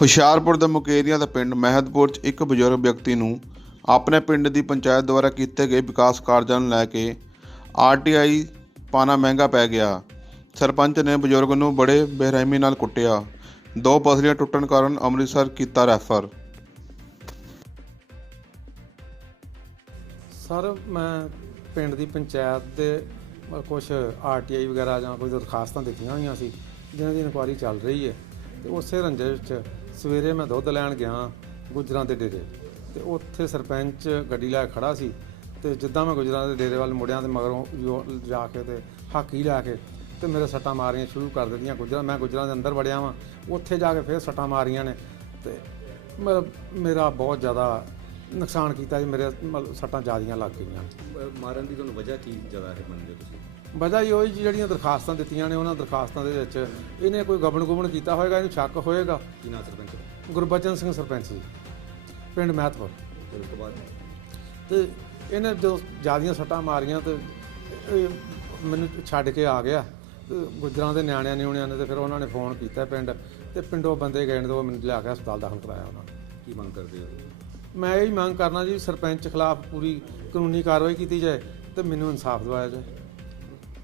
ਹੁਸ਼ਿਆਰਪੁਰ ਦੇ ਮੁਕੇਰੀਆਂ ਦਾ ਪਿੰਡ ਮਹਿਦਪੁਰ 'ਚ ਇੱਕ ਬਜ਼ੁਰਗ ਵਿਅਕਤੀ ਨੂੰ ਆਪਣੇ ਪਿੰਡ ਦੀ ਪੰਚਾਇਤ ਦੁਆਰਾ ਕੀਤੇ ਗਏ ਵਿਕਾਸ ਕਾਰਜਾਂ ਨੂੰ ਲੈ ਕੇ ਆਰਟੀਆਈ ਪਾਣਾ ਮਹਿੰਗਾ ਪੈ ਗਿਆ। ਸਰਪੰਚ ਨੇ ਬਜ਼ੁਰਗ ਨੂੰ ਬੜੇ ਬੇਰਹਿਮੀ ਨਾਲ ਕੁੱਟਿਆ। ਦੋ ਪਸਲੀਆਂ ਟੁੱਟਣ ਕਾਰਨ ਅੰਮ੍ਰਿਤਸਰ ਕੀਤਾ ਰੈਫਰ। ਸਰ, ਮੈਂ ਪਿੰਡ ਦੀ ਪੰਚਾਇਤ ਦੇ ਕੁਝ ਆਰਟੀਆਈ ਵਗੈਰਾ ਜਾਂ ਕੋਈ ਦਰਖਾਸਤਾਂ ਦਿੱਤੀਆਂ ਹੋਈਆਂ ਸੀ, ਜਿਨ੍ਹਾਂ ਦੀ ਇਨਕੁਆਇਰੀ ਚੱਲ ਰਹੀ ਹੈ, ਤੇ ਉਸੇ ਰੰਜੇ ਵਿੱਚ ਸਵੇਰੇ ਮੈਂ ਦੁੱਧ ਲੈਣ ਗਿਆ ਗੁਜਰਾਂ ਦੇ ਡੇਰੇ ਤੇ ਉੱਥੇ ਸਰਪੰਚ ਗੱਡੀ ਲੈ ਕੇ ਖੜਾ ਸੀ ਤੇ ਜਿੱਦਾਂ ਮੈਂ ਗੁਜਰਾਂ ਦੇ ਡੇਰੇ ਵੱਲ ਮੁੜਿਆ ਤੇ ਮਗਰੋਂ ਜੋ ਜਾ ਕੇ ਤੇ ਹਾਕੀ ਲੈ ਕੇ ਤੇ ਮੇਰੇ ਸੱਟਾਂ ਮਾਰੀਆਂ ਸ਼ੁਰੂ ਕਰ ਦਿੱਤੀਆਂ ਗੁਜਰਾਂ, ਮੈਂ ਗੁਜਰਾਂ ਦੇ ਅੰਦਰ ਵੜਿਆ ਵਾਂ, ਉੱਥੇ ਜਾ ਕੇ ਫਿਰ ਸੱਟਾਂ ਮਾਰੀਆਂ ਨੇ ਤੇ ਮੇਰਾ ਮੇਰਾ ਬਹੁਤ ਜ਼ਿਆਦਾ ਨੁਕਸਾਨ ਕੀਤਾ ਜੀ, ਮੇਰੇ ਮਤਲਬ ਸੱਟਾਂ ਜ਼ਿਆਦੀਆਂ ਲੱਗ ਗਈਆਂ। ਮਾਰਨ ਦੀ ਤੁਹਾਨੂੰ ਵਜ੍ਹਾ ਕੀ ਜ਼ਿਆਦਾ ਹੈ, ਮੰਨਦੇ ਹੋ ਤੁਸੀਂ? ਵਜ੍ਹਾ ਹੀ ਉਹੀ ਜੀ ਜਿਹੜੀਆਂ ਦਰਖਾਸਤਾਂ ਦਿੱਤੀਆਂ ਨੇ ਉਹਨਾਂ ਦਰਖਾਸਤਾਂ ਦੇ ਵਿੱਚ ਇਹਨੇ ਕੋਈ ਗਬਨ ਗੁਬਨ ਕੀਤਾ ਹੋਏਗਾ ਇਹਨੂੰ ਸ਼ੱਕ ਹੋਏਗਾ? ਕੀ ਨਾਂ ਸਰਪੰਚ ਦਾ? ਗੁਰਬਚਨ ਸਿੰਘ ਸਰਪੰਚ ਜੀ ਪਿੰਡ ਮਹਿਤਪੁਰ। ਫਿਰ ਉਸ ਤੋਂ ਬਾਅਦ? ਤੇ ਇਹਨੇ ਜਦੋਂ ਜਿਆਦੀਆਂ ਸੱਟਾਂ ਮਾਰੀਆਂ ਤੇ ਇਹ ਮੈਨੂੰ ਛੱਡ ਕੇ ਆ ਗਿਆ। ਤੇ ਗੁਜਰਾਂ ਦੇ ਨਿਆਣਿਆਂ ਨਿਉਣਿਆਂ ਨੇ ਤੇ ਫਿਰ ਉਹਨਾਂ ਨੇ ਫੋਨ ਕੀਤਾ ਪਿੰਡ ਤੇ ਪਿੰਡੋਂ ਬੰਦੇ ਗਏ ਨੇ ਤੇ ਉਹ ਮੈਨੂੰ ਲਿਆ ਕੇ ਹਸਪਤਾਲ ਦਾਖਲ ਕਰਾਇਆ ਉਹਨਾਂ ਨੇ। ਕੀ ਮੰਗ ਕਰਦੇ ਹੋ? ਮੈਂ ਇਹ ਹੀ ਮੰਗ ਕਰਨਾ ਜੀ ਸਰਪੰਚ ਖਿਲਾਫ ਪੂਰੀ ਕਾਨੂੰਨੀ ਕਾਰਵਾਈ ਕੀਤੀ ਜਾਏ ਤੇ ਮੈਨੂੰ ਇਨਸਾਫ ਦਿਵਾਇਆ ਜਾਏ।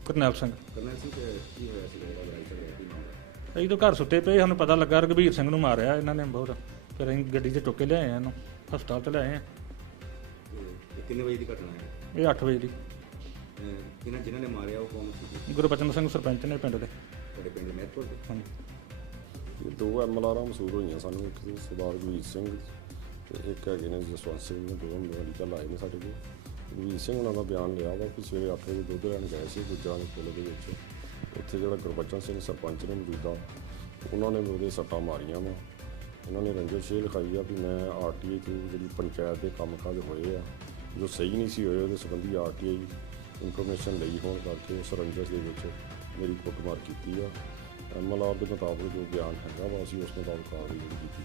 ਕਰਨੈਲ ਸਿੰਘ। ਕਰਨੈਲ ਸਿੰਘ ਤੇ ਕੀ ਹੋਇਆ ਸੀ ਜਿਹੜਾ ਲੜਾਈ ਝਗੜਾ ਕੀ ਮਾਮਲਾ? ਅਸੀਂ ਤਾਂ ਘਰ ਸੁੱਤੇ ਪਏ ਸਾਨੂੰ ਪਤਾ ਲੱਗਾ ਰਘਬੀਰ ਸਿੰਘ ਨੂੰ ਮਾਰਿਆ ਇਹਨਾਂ ਨੇ ਬਹੁਤ। ਫਿਰ ਅਸੀਂ ਗੱਡੀ 'ਚ ਚੁੱਕ ਕੇ ਲਿਆਏ ਆ ਇਹਨੂੰ ਹਸਪਤਾਲ ਤੇ ਲਿਆਏ ਆ। ਤੇ ਇਹ ਕਿੰਨੇ ਵਜੇ ਦੀ ਘਟਨਾ ਹੈ? ਇਹ 8 ਵਜੇ ਦੀ। ਅਹ ਇਹਨਾਂ ਜਿਨ੍ਹਾਂ ਨੇ ਮਾਰਿਆ ਉਹ ਕੌਣ ਸੀ? ਗੁਰਬਚਨ ਸਿੰਘ ਸਰਪੰਚ ਨੇ ਪਿੰਡ ਦੇ। ਤੁਹਾਡੇ ਪਿੰਡ ਦੇ ਮਹਿਤਪੁਰ ਦੇ? ਹਾਂਜੀ। ਇਹ ਦੋ ਐਮਐਲਆਰਾਂ ਮਸੂਲ ਹੋਈਆਂ ਸਾਨੂੰ ਇੱਕ ਸਰਦਾਰ ਗੁਰਜੀਤ ਸਿੰਘ ਤੇ ਇੱਕ ਹੈਗੇ ਨੇ ਜਸਵੰਤ ਸਿੰਘ ਨੇ ਦੋਵੇਂ ਮੈਡੀਕਲ ਆਏ ਨੇ ਸਾਡੇ ਕੋਲ। ਗੁਰਜੀਤ ਸਿੰਘ ਉਹਨਾਂ ਦਾ ਬਿਆਨ ਲਿਆ ਵਾ ਕਿ ਸਵੇਰੇ 8 ਵਜੇ ਦੁੱਧ ਲੈਣ ਗਏ ਸੀ, ਗੁੱਜਰਾਂ ਦੇ ਪੁੱਲ ਦੇ ਵਿੱਚ। ਉੱਥੇ ਜਿਹੜਾ ਗੁਰਬਚਨ ਸਿੰਘ ਸਰਪੰਚ ਨੇ ਮੌਜੂਦਾ, ਉਹਨਾਂ ਨੇ ਉਹਦੇ ਸੱਟਾਂ ਮਾਰੀਆਂ ਵਾ। ਉਹਨਾਂ ਨੇ ਰੰਜਿਸ਼ ਇਹ ਲਿਖਾਈ ਆ ਵੀ ਮੈਂ ਆਰਟੀਆਈ ਤੋਂ ਜਿਹੜੀ ਪੰਚਾਇਤ ਦੇ ਕੰਮਕਾਜ ਹੋਏ ਆ, ਜੋ ਸਹੀ ਨਹੀਂ ਸੀ ਹੋਏ, ਉਹਦੇ ਸੰਬੰਧੀ ਆਰਟੀਆਈ ਇਨਫੋਰਮੇਸ਼ਨ ਲਈ ਹੋਣ ਕਰਕੇ ਉਸ ਰੰਜਿਸ਼ ਦੇ ਵਿੱਚ ਮੇਰੀ ਕੁੱਟਮਾਰ ਕੀਤੀ ਆ। ਐਮਐਲਆਰ ਦੇ ਮੁਤਾਬਕ ਜੋ ਬਿਆਨ ਹੈਗਾ ਵਾ, ਅਸੀਂ ਉਸ ਮੁਤਾਬਕ ਕਾਰਵਾਈ ਕੀਤੀ